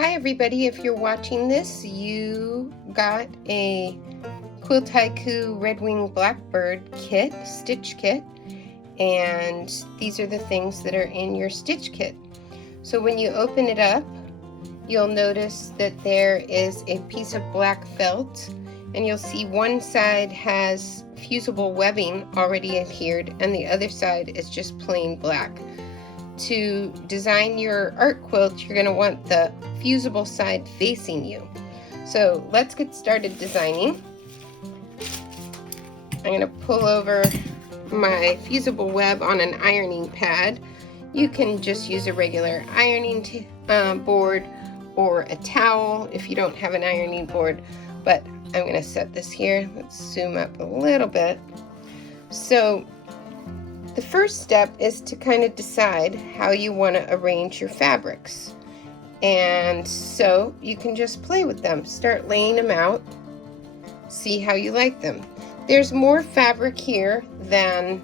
Hi everybody, if you're watching this, you got a Quilt Haiku Red-Winged Blackbird kit, stitch kit, and these are the things that are in your stitch kit. So when you open it up, you'll notice that there is a piece of black felt, and you'll see one side has fusible webbing already adhered and the other side is just plain black. To design your art quilt, you're going to want the fusible side facing you. So let's get started designing. I'm going to pull over my fusible web on an ironing pad. You can just use a regular ironing board or a towel if you don't have an ironing board, but I'm going to set this here. Let's zoom up a little bit. So the first step is to kind of decide how you want to arrange your fabrics. And so you can just play with them. Start laying them out. See how you like them. There's more fabric here than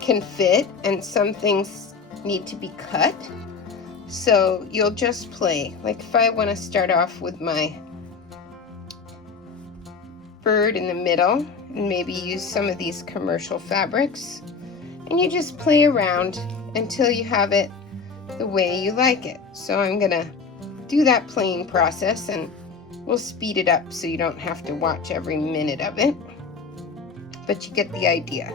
can fit, and some things need to be cut. So you'll just play. Like if I want to start off with my bird in the middle, and maybe use some of these commercial fabrics. And you just play around until you have it the way you like it. So I'm gonna do that playing process, and we'll speed it up so you don't have to watch every minute of it, but you get the idea.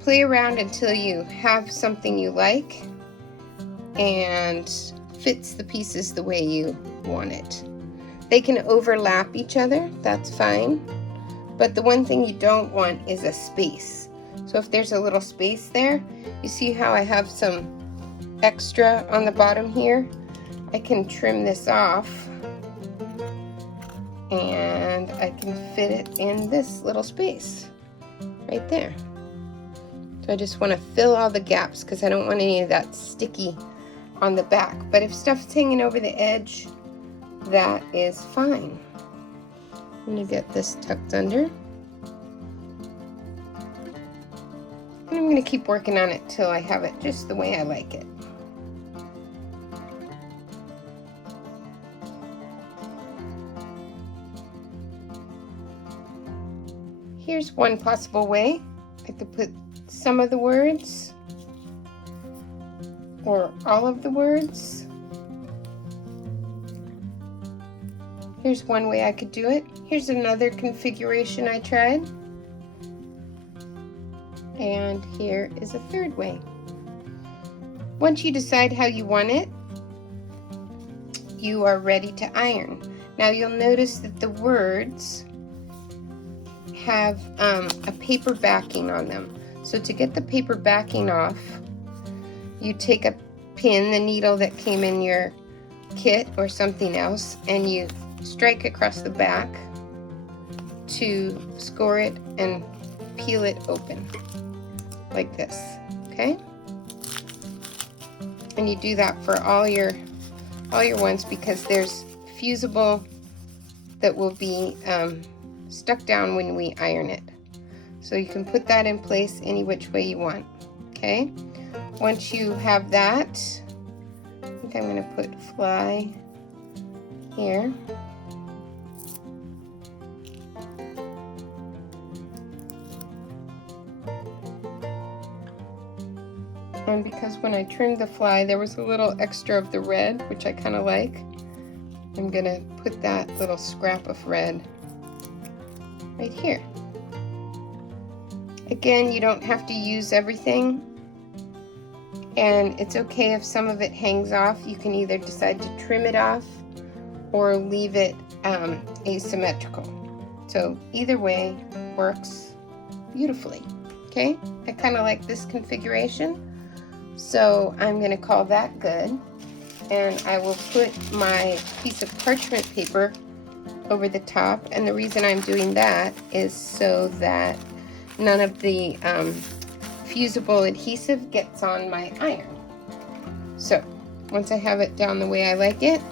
Play around until you have something you like and fits the pieces the way you want it. They can overlap each other, that's fine, but the one thing you don't want is a space. So if there's a little space there, you see how I have some extra on the bottom here? I can trim this off and I can fit it in this little space right there. So I just want to fill all the gaps because I don't want any of that sticky on the back. But if stuff's hanging over the edge, that is fine. I'm going to get this tucked under. And I'm going to keep working on it till I have it just the way I like it. Here's one possible way. I could put some of the words or all of the words. Here's one way I could do it. Here's another configuration I tried. And here is a third way. Once you decide how you want it, you are ready to iron. Now you'll notice that the words have a paper backing on them. So to get the paper backing off, you take a pin, the needle that came in your kit or something else, and you strike across the back to score it and peel it open. Like this, okay? And you do that for all your ones because there's fusible that will be stuck down when we iron it. So you can put that in place any which way you want, okay? Once you have that, I think I'm going to put fly here. And because when I trimmed the fly there was a little extra of the red, which I kind of like, I'm gonna put that little scrap of red right here. Again, you don't have to use everything, and it's okay if some of it hangs off. You can either decide to trim it off or leave it asymmetrical. So either way works beautifully, okay? I kind of like this configuration. So I'm going to call that good, and I will put my piece of parchment paper over the top, and the reason I'm doing that is so that none of the fusible adhesive gets on my iron. So once I have it down the way I like it,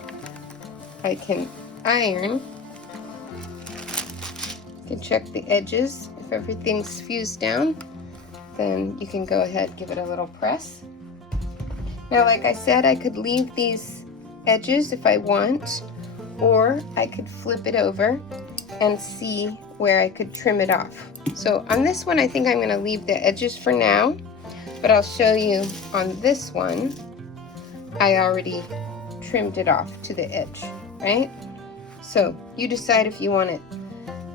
I can iron. You can check the edges. If everything's fused down, then you can go ahead and give it a little press. Now, like I said, I could leave these edges if I want, or I could flip it over and see where I could trim it off. So on this one, I think I'm going to leave the edges for now, but I'll show you on this one, I already trimmed it off to the edge, right? So you decide if you want it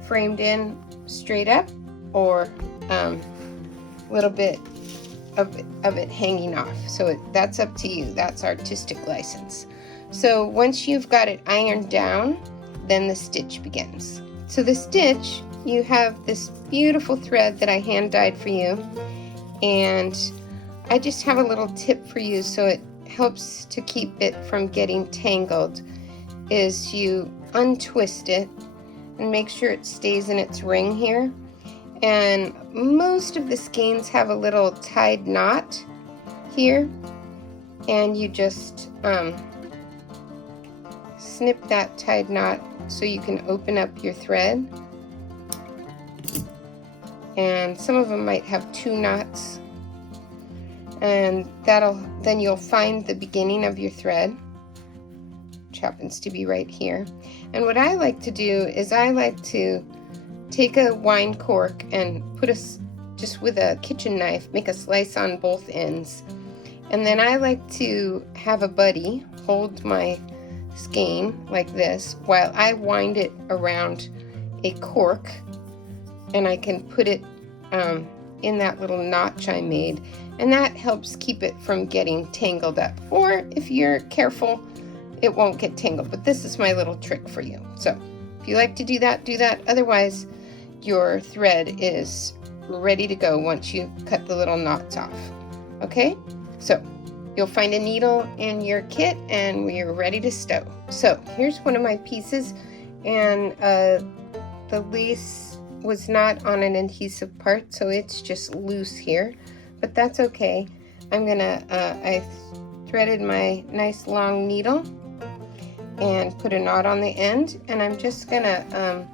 framed in straight up or a little bit of it hanging off. So that's up to you. That's artistic license. So once you've got it ironed down, then the stitch begins. So the stitch, you have this beautiful thread that I hand dyed for you, and I just have a little tip for you so it helps to keep it from getting tangled, is you untwist it and make sure it stays in its ring here. And most of the skeins have a little tied knot here, and you just snip that tied knot so you can open up your thread. And some of them might have 2 knots, and then you'll find the beginning of your thread, which happens to be right here. And what I like to do is I like to take a wine cork and put just with a kitchen knife, make a slice on both ends. And then I like to have a buddy hold my skein like this while I wind it around a cork, and I can put it in that little notch I made, and that helps keep it from getting tangled up. Or if you're careful, it won't get tangled, but this is my little trick for you. So if you like to do that, do that. Otherwise, your thread is ready to go once you cut the little knots off. Okay, so you'll find a needle in your kit and we're ready to sew. So here's one of my pieces, and the lace was not on an adhesive part, so it's just loose here, but that's okay. I threaded my nice long needle and put a knot on the end, and I'm just gonna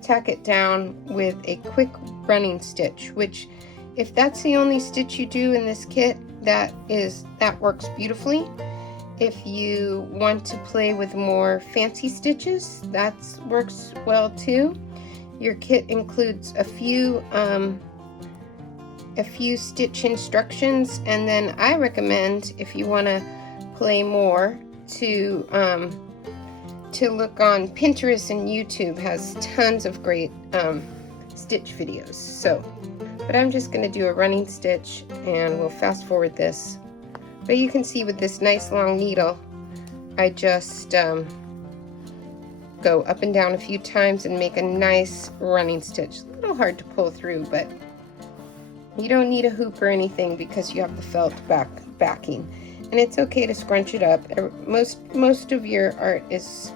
tack it down with a quick running stitch, which if that's the only stitch you do in this kit, that works beautifully. If you want to play with more fancy stitches, that works well too. Your kit includes a few stitch instructions, and then I recommend, if you want to play more, to look on Pinterest, and YouTube has tons of great stitch videos. So, but I'm just going to do a running stitch, and we'll fast forward this. But you can see with this nice long needle, I just go up and down a few times and make a nice running stitch. A little hard to pull through, but you don't need a hoop or anything because you have the felt backing. And it's okay to scrunch it up. Most of your art is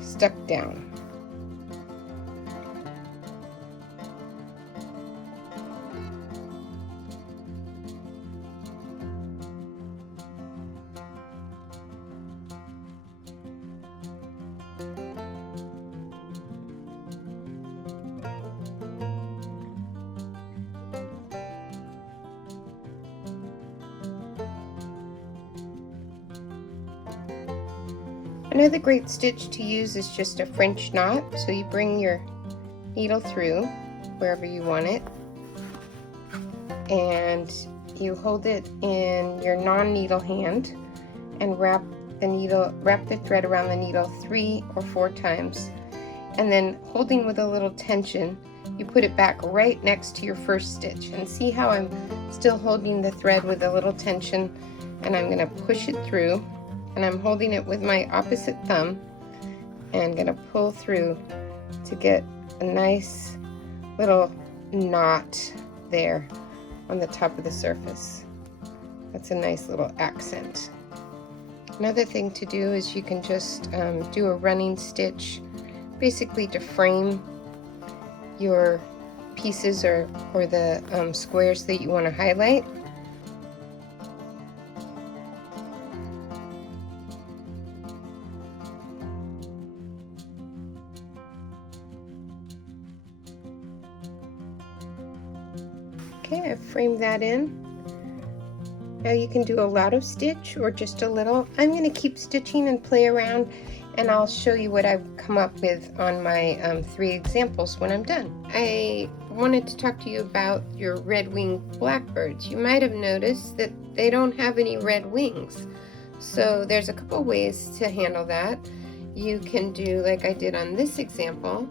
stuck down. Another great stitch to use is just a French knot. So you bring your needle through wherever you want it, and you hold it in your non-needle hand and wrap the thread around the needle 3 or 4 times, and then holding with a little tension, you put it back right next to your first stitch. And see how I'm still holding the thread with a little tension, and I'm going to push it through. And I'm holding it with my opposite thumb and gonna pull through to get a nice little knot there on the top of the surface. That's a nice little accent. Another thing to do is you can just do a running stitch, basically to frame your pieces or the squares that you want to highlight. Okay, I've framed that in. Now you can do a lot of stitch or just a little. I'm going to keep stitching and play around, and I'll show you what I've come up with on my 3 examples when I'm done. I wanted to talk to you about your red-winged blackbirds. You might have noticed that they don't have any red wings. So there's a couple ways to handle that. You can do like I did on this example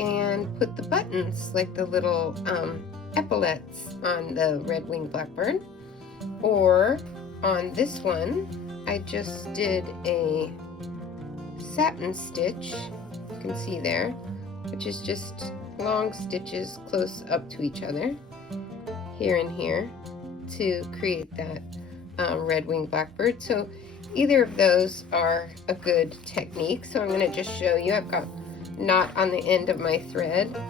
and put the buttons, like the little epaulets on the red-winged blackbird. Or on this one, I just did a satin stitch, you can see there, which is just long stitches close up to each other, here and here, to create that red-winged blackbird. So either of those are a good technique. So I'm going to just show you. I've got knot on the end of my thread,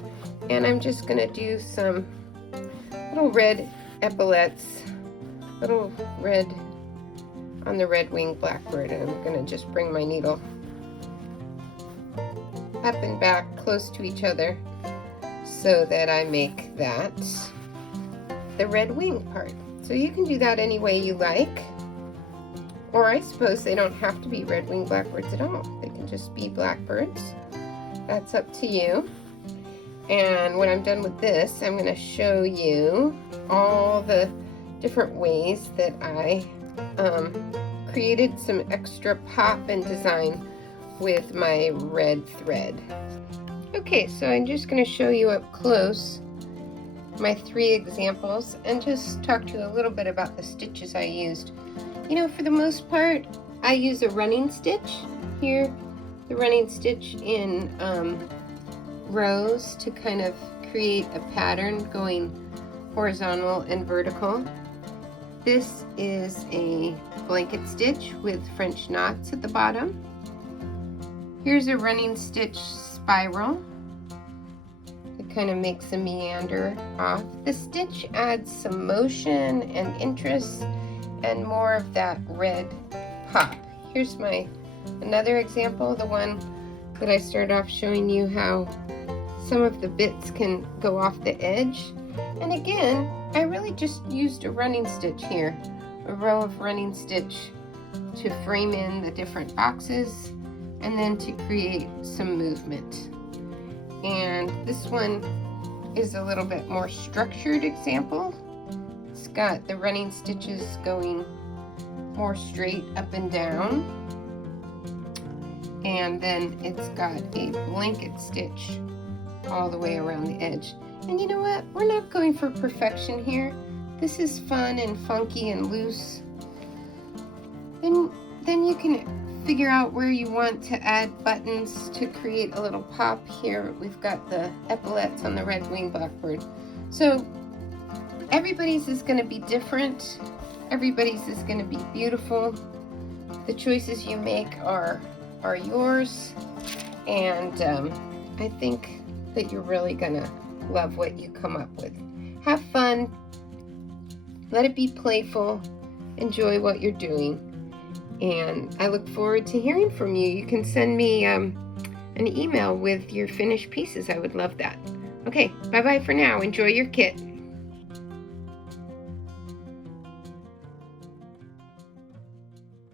and I'm just going to do some little red epaulets, little red on the red-winged blackbird, and I'm going to just bring my needle up and back close to each other so that I make that the red wing part. So you can do that any way you like, or I suppose they don't have to be red-winged blackbirds at all. They can just be blackbirds. That's up to you. And when I'm done with this, I'm going to show you all the different ways that I created some extra pop and design with my red thread. Okay, so I'm just going to show you up close my 3 examples and just talk to you a little bit about the stitches I used. You know, for the most part, I use a running stitch here, the running stitch in rows to kind of create a pattern going horizontal and vertical. This is a blanket stitch with French knots at the bottom. Here's a running stitch spiral. It kind of makes a meander off. The stitch adds some motion and interest and more of that red pop. Here's another example, the one that I started off showing you how some of the bits can go off the edge. And again, I really just used a running stitch here, a row of running stitch to frame in the different boxes and then to create some movement. And this one is a little bit more structured example. It's got the running stitches going more straight up and down, and then it's got a blanket stitch all the way around the edge. And you know what? We're not going for perfection here. This is fun and funky and loose. Then you can figure out where you want to add buttons to create a little pop. Here we've got the epaulets on the red-winged blackbird. So everybody's is going to be different. Everybody's is going to be beautiful. The choices you make are yours, and I think that you're really gonna love what you come up with. Have fun, let it be playful, enjoy what you're doing, and I look forward to hearing from you. You can send me an email with your finished pieces. I would love that. Okay, bye bye for now. Enjoy your kit.